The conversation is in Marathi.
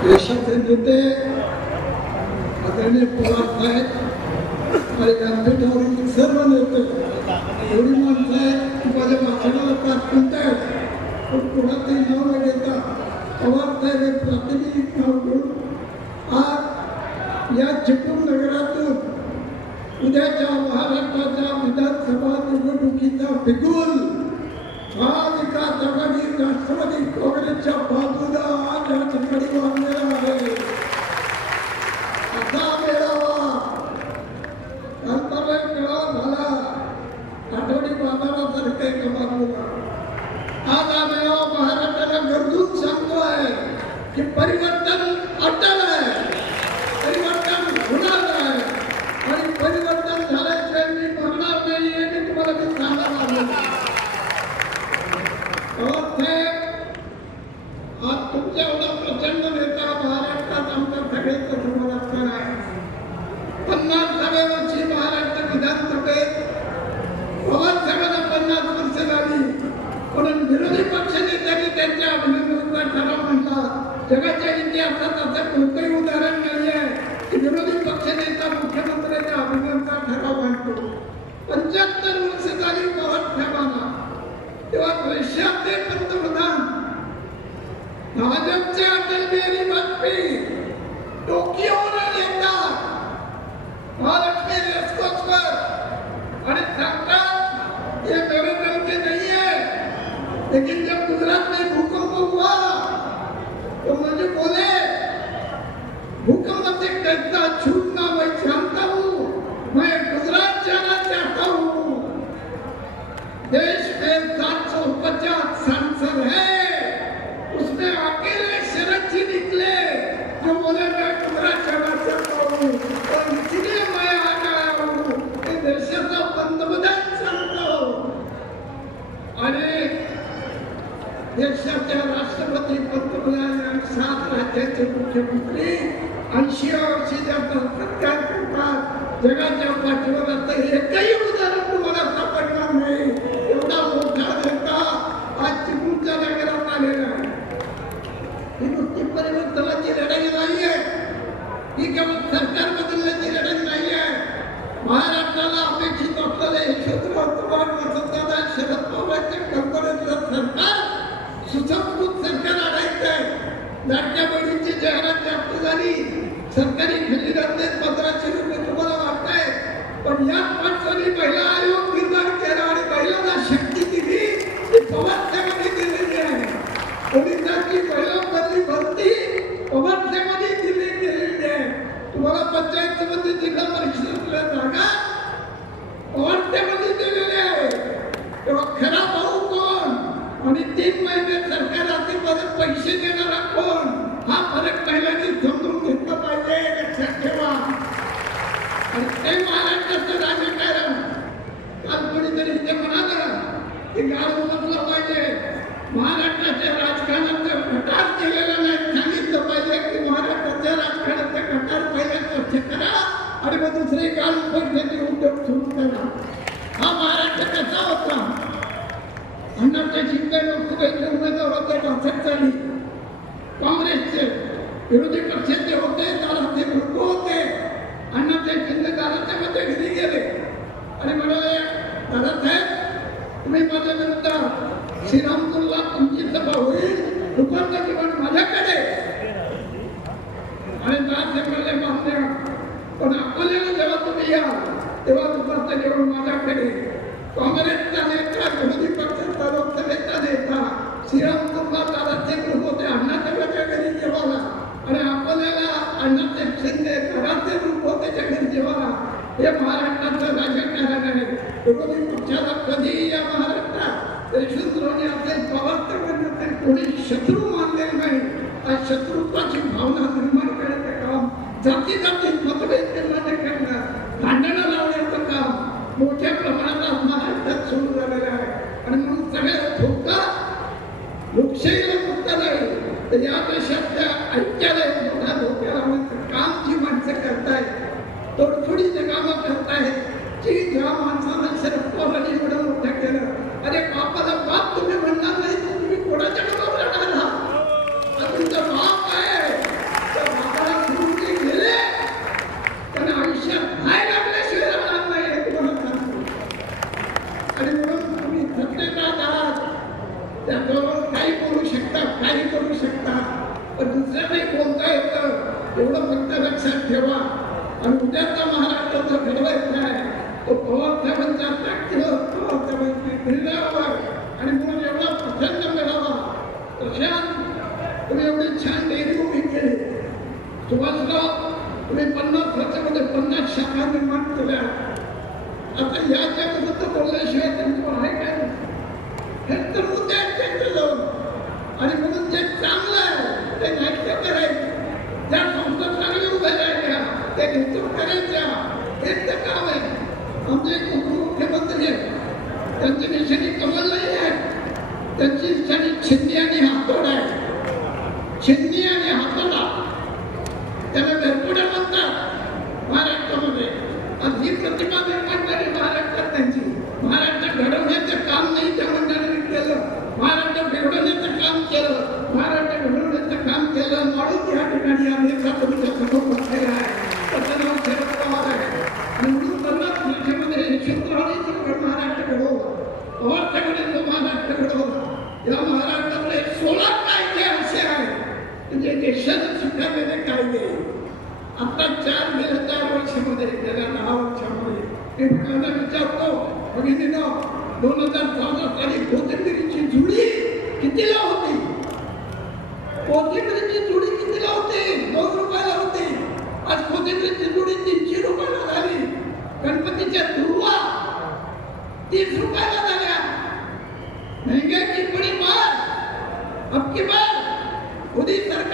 देशाचे नेते आदरणीय पवार साहेब आणि व्यासपीठावरील सर्व नेते एवढी माणसं आहेत की माझ्या भाषणाला पण कोणाचंही नाव न घेता पवार साहेब हे प्रातिनिधिक नाव घेऊन आज या चिपळूण नगरातून उद्याच्या महाराष्ट्राच्या विधानसभा निवडणुकीचा बिगुल महाविकास आघाडी राष्ट्रवादी काँग्रेसच्या बाजूला आज या ठिकाणी वाढलेला आहे असा मेळावा नंतर एक मेळावा झाला आठवडी बाजारासारखे कमावला आज हा मेळावा महाराष्ट्राला गरजून सांगतोय की परिवर्तन अटल आहे परिवर्तन होणार आहे आणि परिवर्तन झाल्याशिवाय मी म्हणणार नाही हे मी तुम्हाला मी सांगायला आलो आज तुमच्या एवढा प्रचंड नेता महाराष्ट्रात आमच्या सगळ्यांचा समावेश आहे पन्नासाव्या वर्षी महाराष्ट्र विधानसभेत पवार साहेबांना पन्नास वर्ष झाली म्हणून विरोधी पक्ष नेत्यांनी त्यांच्या अभिनंदनाचा ठराव म्हणला जगाच्या इतिहासात असं कोणतंही उदाहरण नाही आहे की विरोधी पक्ष नेता मुख्यमंत्र्यांच्या अभिनंदनाचा ठराव मांडतो पंच्याहत्तर वर्ष झाली पवार साहेबांना तेव्हा रशियाचे पंतप्रधान. भाजपचे अटल बिहारी वाजपेयी टोकियोला येतात महालक्ष्मी रेसकोर्सवर आणि सांगतात ये मेरे दल के नहीं है लेकिन जब गुजरात में भूकंप हुआ तो मुझे बोले भूकंप से कैसा छूटना मैं जानता हूँ मैं गुजरात जाना चाहता हूँ देश में सात सौ पचास सांसद है उसमें अकेले शरद जी निकले जो बोले मैं गुजरात जाना चाहता हूँ और इसलिए मैं आ गया हूँ कि देशाचा पंतप्रधान सांगतो आणि देशाच्या राष्ट्रपती पंतप्रधान आणि सात राज्याचे मुख्यमंत्री ऐंशी वर्षीच्या सत्कार करतात जगाच्या पाठीवर असं एकही उदाहरण तुम्हाला सापडणार नाही. एवढा मोठा धक्का आज चिपळूणच्या नगरात आलेला आहे. ही नुसती परिवर्तनाची लढाई नाही आहे ही केवळ सरकार बदलण्याची लढाई नाही आहे महाराष्ट्राला अपेक्षित असलेले हे क्षेत्र वर्तमान वसंतदादा शरद पवारच्या कंपनीतलं सरकार सुसंस्कृत सरकार लाडक्या बहिणीची जाहिरात जास्त झाली. सरकारी खजिन्यातले पंधराशे रुपये तुम्हाला वाटताय पण या माणसाने महिला आयोग निर्माण केला आणि महिलांना शक्ती दिली ती पवार दिलेली आहे. पोलिसांची महिला पदवी भरती पवार दिली गेलेली आहे. तुम्हाला पंचायत समिती जिल्हा परिषदेतल्या जागा पवार दिलेली आहे. तेव्हा खरा भाऊ कोण? आणि तीन महिने सरकार असे परत पैसे देणारा कोण? काल कोणीतरी इथे म्हणाला की गाव उमटलं पाहिजे महाराष्ट्राच्या राजकारणाचं घटार केलेला नाही. सांगितलं पाहिजे की महाराष्ट्राच्या राजकारणाचा घटार पहिले स्वच्छ करा आणि मग दुसरे गाव पैशाचे उद्योग सुरू करा. हा महाराष्ट्र कसा होता? अण्णाच्या शिंदे लोकसभेचे उमेदवार होते डॉक्टर साली काँग्रेसचे विरोधी पक्षाचे होते दाराचे ग्रुप होते अण्णाचे शिंदे दाराच्या मध्ये घरी गेले आणि म्हणाले दादासाहेब तुम्ही माझ्या विरुद्ध श्रीरामपूरला तुमची सभा होईल दुपारच्या जीवन माझ्याकडे. आणि दादा म्हणले मान्य पण अकोल्याला जेव्हा तुम्ही या तेव्हा दुपारचं जेवण माझ्याकडे. काँग्रेसचा नेता विरोधी पक्षाचा लोकसभेचा नेता श्रीरामपूरला दादाचे ग्रुप होते अण्णासाहेबांच्या घरी जेवायला. आणि अकोल्याला अण्णाचे शिंदे घराचे ग्रुप होते घरी जेवायला. हे महाराष्ट्राचं राजकारण आहे. विरोधी पक्षाला कधीही या महाराष्ट्रात यशवंतरावने असेल कोणी शत्रू मानलेलं नाही त्या शत्रुत्वाची भावना निर्माण करण्याचं काम जाती जाती मतभेद निर्माण करणं भांडणं लावण्याचं काम मोठ्या प्रमाणात महाराष्ट्रात सुरू झालेलं आहे आणि म्हणून सगळ्यात धोका लोकशाहीला मुक्त नाही तर या देशातल्या ऐक्याला एक मोठा धोका लावण्याचं काम जी माणसं करतायत तोडफोडीचे कामं करतायत की ज्या माणसाला शरद त्याच्याबरोबर काही करू शकता काही करू शकता. पण दुसरं बोलता येतं एवढं फक्त लक्षात ठेवा. आणि उद्याचा महाराष्ट्राचा घडवायचा आहे. तो पवार साहेबांच्या ताकदीवर पवार आणि म्हणून एवढा प्रचंड मिळावा. प्रशांत तुम्ही एवढी छान डेअरी उभी केली. सुभाषराव तुम्ही पन्नास वर्षामध्ये पन्नास शाखा निर्माण केल्या. आता या आमचे एक उपमुख्यमंत्री आहेत त्यांची निशाणी कमल नाही आहे. त्यांची निशाणी छिंदी आणि हातोड आहे. आता चार गेले चार वर्षामध्ये गेल्या दहा वर्षामध्ये. मी फुलांना विचारतो भगिनीनं दोन हजार चौदा साली कोथिंबिरीची जुडी कितीला होती? कोथिंबिरीची जुडी कितीला होती? दोन रुपयाला होती. आज कोथिंबिरीची जुडी तीनशे रुपयाला झाली. गणपतीच्या दुर्वा तीस रुपयाला झाल्या. महंगाई की बड़ी बात अब की सरकार